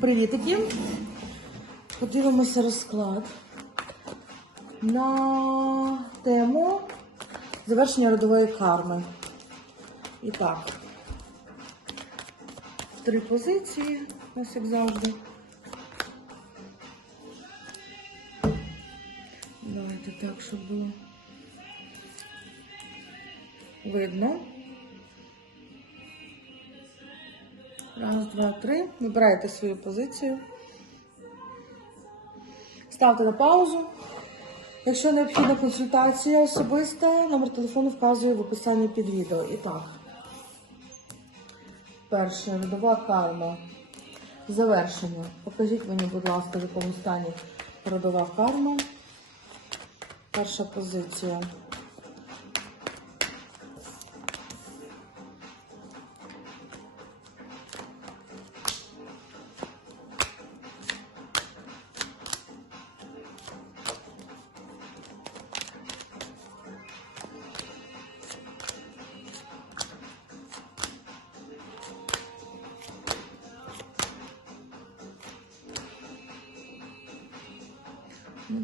Привітики! Подивимося розклад на тему завершення родової карми. І так, три позиції, ось як завжди. Давайте так, щоб було видно. Раз, два, три. Вибирайте свою позицію. Ставте на паузу. Якщо необхідна консультація особиста, номер телефону вказує в описанні під відео. І так. Перше, родова карма. Завершення. Покажіть мені, будь ласка, в якому стані родова карма. Перша позиція.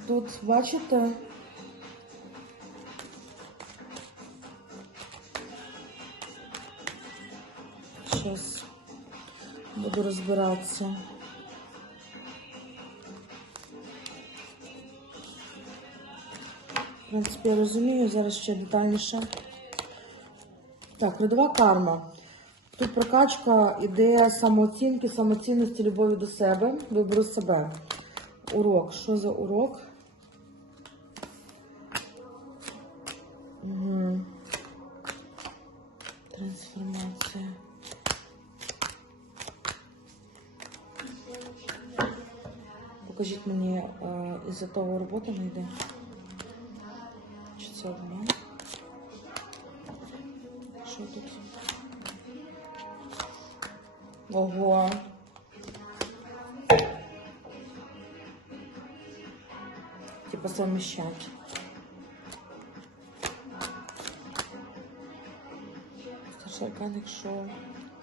Тут, бачите, Зараз буду розбиратися. В принципі, я розумію, зараз ще детальніше. Так, родова карма. Тут прокачка іде самооцінки, самоцінності, любові до себе, вибору себе. Урок. Що за урок? Угу. Трансформація. Покажіть мені, е, із-за того робота не йде. Чи це одна? Що тут? Ого. Типа совмещать. Старший аркан, якщо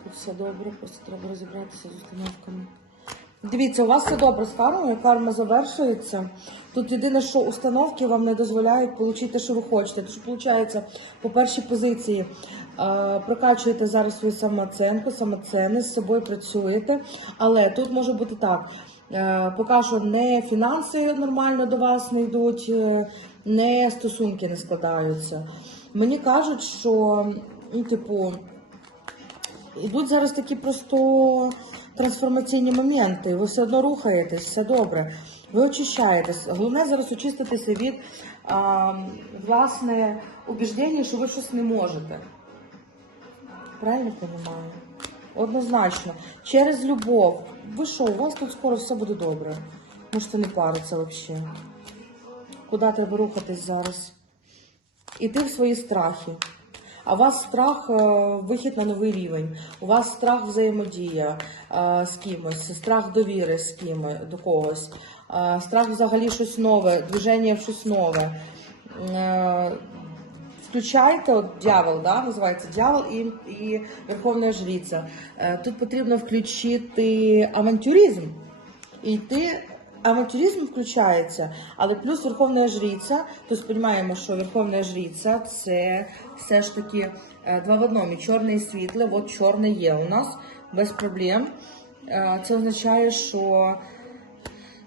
тут все добре, просто треба розібратися з установками. Дивіться, у вас все добре з кармою, карма завершується. Тут єдине, що установки вам не дозволяють отримати що ви хочете. Тож, виходить, по першій позиції е, прокачуєте зараз свою самооцінку, самоцінність, з собою працюєте. Але тут може бути так. Е, поки що не фінанси нормально до вас не йдуть, е, не стосунки не складаються. Мені кажуть, що ну, типу, Йдуть зараз такі просто трансформаційні моменти. Ви все одно рухаєтесь, все добре. Ви очищаєтесь. Головне зараз очиститися від а, власне убіждення, що ви щось не можете. Правильно розумію? Однозначно. Через любов. Ви що, у вас тут скоро все буде добре. Можете не паритися взагалі. Куди треба рухатись зараз? Іти в свої страхи. А у вас страх е, вихід на новий рівень. У вас страх взаємодія е, з кимось, страх довіри з кимось, до когось, е, страх взагалі щось нове, движення в щось нове. Включайте от дьявол, да, називається дьявол і, і Верховна Жриця. Е, Тут потрібно включити авантюризм і йти. Авантюризм включається, але плюс Верховна Жриця, тобто розуміємо, що Верховна Жриця це все ж таки е, два в одному, чорне і світле, от чорне є у нас без проблем. Е, Це означає, що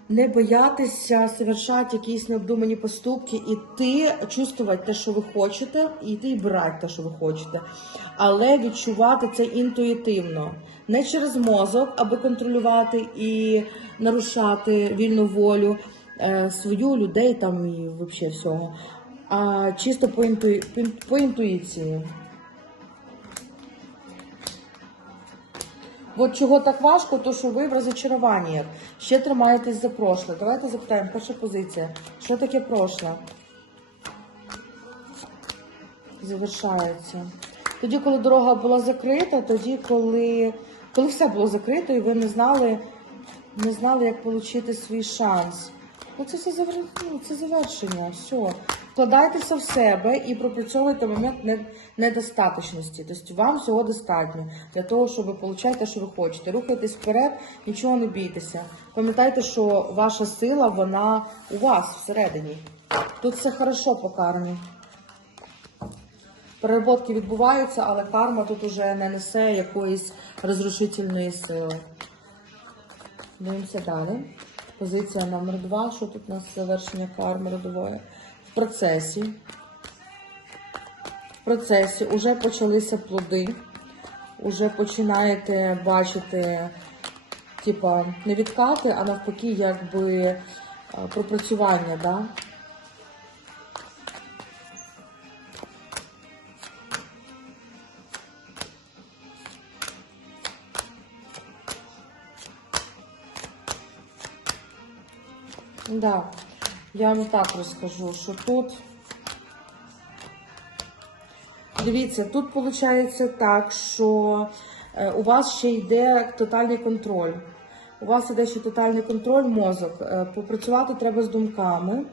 не боятися совершати якісь необдумані поступки, іти, чувствувати те, що ви хочете, і йти і брати те, що ви хочете. Але відчувати це інтуїтивно. Не через мозок, аби контролювати і нарушати вільну волю е, свою, людей там і взагалі всього. А чисто по, інту... по ін- по інтуїції. От чого так важко, то що ви в розочаруванні. Ще тримаєтесь за прошле. Давайте запитаємо, перша позиція. Що таке прошле? Завершається. Тоді, коли дорога була закрита, тоді, коли, коли все було закрито, і ви не знали, не знали, як отримати свій шанс. Ну, це, все ну, це завершення, все. Вкладайтеся в себе і пропрацьовуйте момент недостаточності. Тобто вам всього достатньо для того, щоб отримати те, що ви хочете. Рухайтесь вперед, нічого не бійтеся. Пам'ятайте, що ваша сила, вона у вас всередині. Тут все хорошо по кармі. Переработки відбуваються, але карма тут уже не несе якоїсь розрушительної сили. Дивимося далі. Позиція номер два. Що тут у нас завершення карми родової? Процесі. В процесі вже почалися плоди. Уже починаєте бачити, типа, не відкати, а навпаки, якби е, пропрацювання, да? Да, я вам так розкажу, що тут. Дивіться, тут виходить так, що е, у вас ще йде тотальний контроль. У вас іде ще тотальний контроль мозок. Е, Попрацювати треба з думками.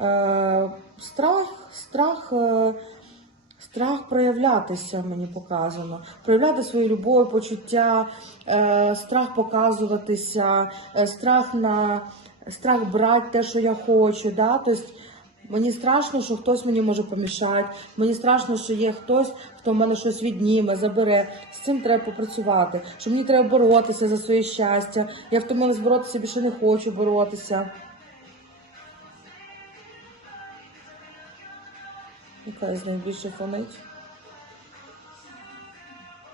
Е, Страх, страх, страх проявлятися, мені показано. Проявляти свою любов, почуття, страх показуватися, страх на страх брати те, що я хочу. Да? Тобто, Мені страшно, що хтось мені може помішати. Мені страшно, що є хтось, хто в мене щось відніме, забере. З цим треба попрацювати. Що мені треба боротися за своє щастя. Я втомилась боротися, більше не хочу боротися. Яка із найбільше фонить?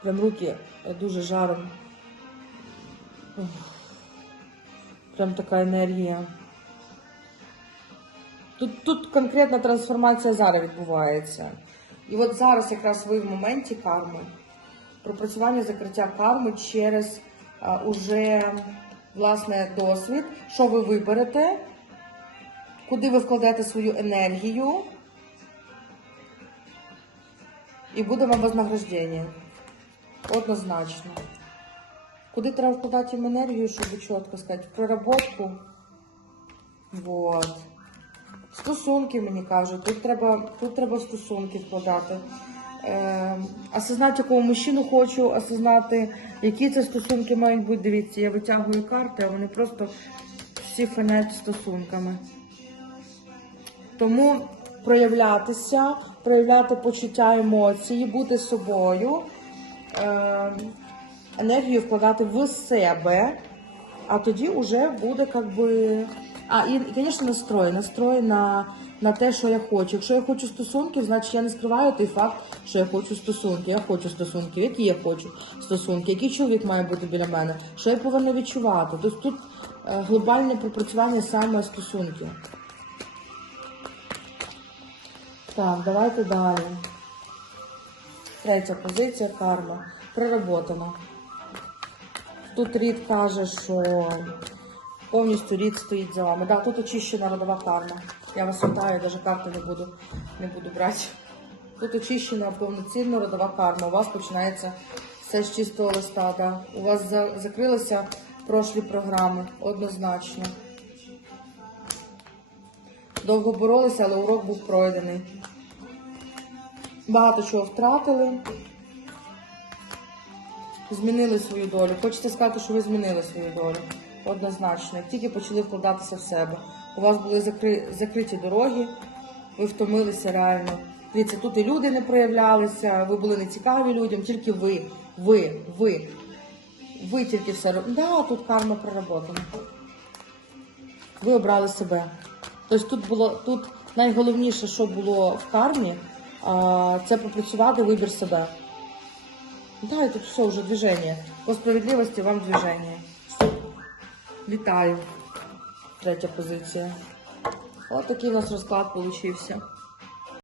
Прям руки дуже жаром. Прям така енергія. Тут, тут конкретна трансформація зараз відбувається. І от зараз якраз ви в моменті карми, пропрацювання закриття карми через а, уже власне досвід, що ви виберете, куди ви вкладете свою енергію, і буде вам вознаграждення. Однозначно. Куди треба вкладати їм енергію, щоб чітко сказати, в проработку. Вот. Стосунки, мені кажуть, тут треба, тут треба стосунки вкладати. Е, осознати, якого мужчину хочу, осознати, які це стосунки мають бути. Дивіться, я витягую карти, а вони просто всі фенять стосунками. Тому проявлятися, проявляти почуття емоції, бути собою, е, енергію вкладати в себе, а тоді вже буде як би. А, і, звісно, настрой. Настрой на, на те, що я хочу. Якщо я хочу стосунків, значить я не скриваю той факт, що я хочу стосунки. Я хочу стосунки. Які я хочу стосунки, який чоловік має бути біля мене, що я повинна відчувати. Тобто тут е, глобальне пропрацювання саме стосунків. Так, давайте далі. Третя позиція карма. Проработана. Тут рід каже, що повністю рід стоїть за вами. Да, тут очищена родова карма. Я вас вітаю, навіть карти не буду, не буду брати. Тут очищена повноцінна родова карма. У вас починається все з чистого листа. Да. У вас за- закрилися прошлі програми, однозначно. Довго боролися, але урок був пройдений. Багато чого втратили. Змінили свою долю. Хочете сказати, що ви змінили свою долю. Однозначно. Як тільки почали вкладатися в себе. У вас були закри... закриті дороги, ви втомилися реально. Дивіться, тут і люди не проявлялися, ви були нецікаві людям, тільки ви, ви, ви. Ви тільки все робили. Да, тут карма проработана. Ви обрали себе. Тобто тут було тут найголовніше, що було в кармі, це попрацювати вибір себе. Да, і тут все вже движення. По справедливості вам движення. Вітаю. Третя позиція. Ось такий у нас розклад получився.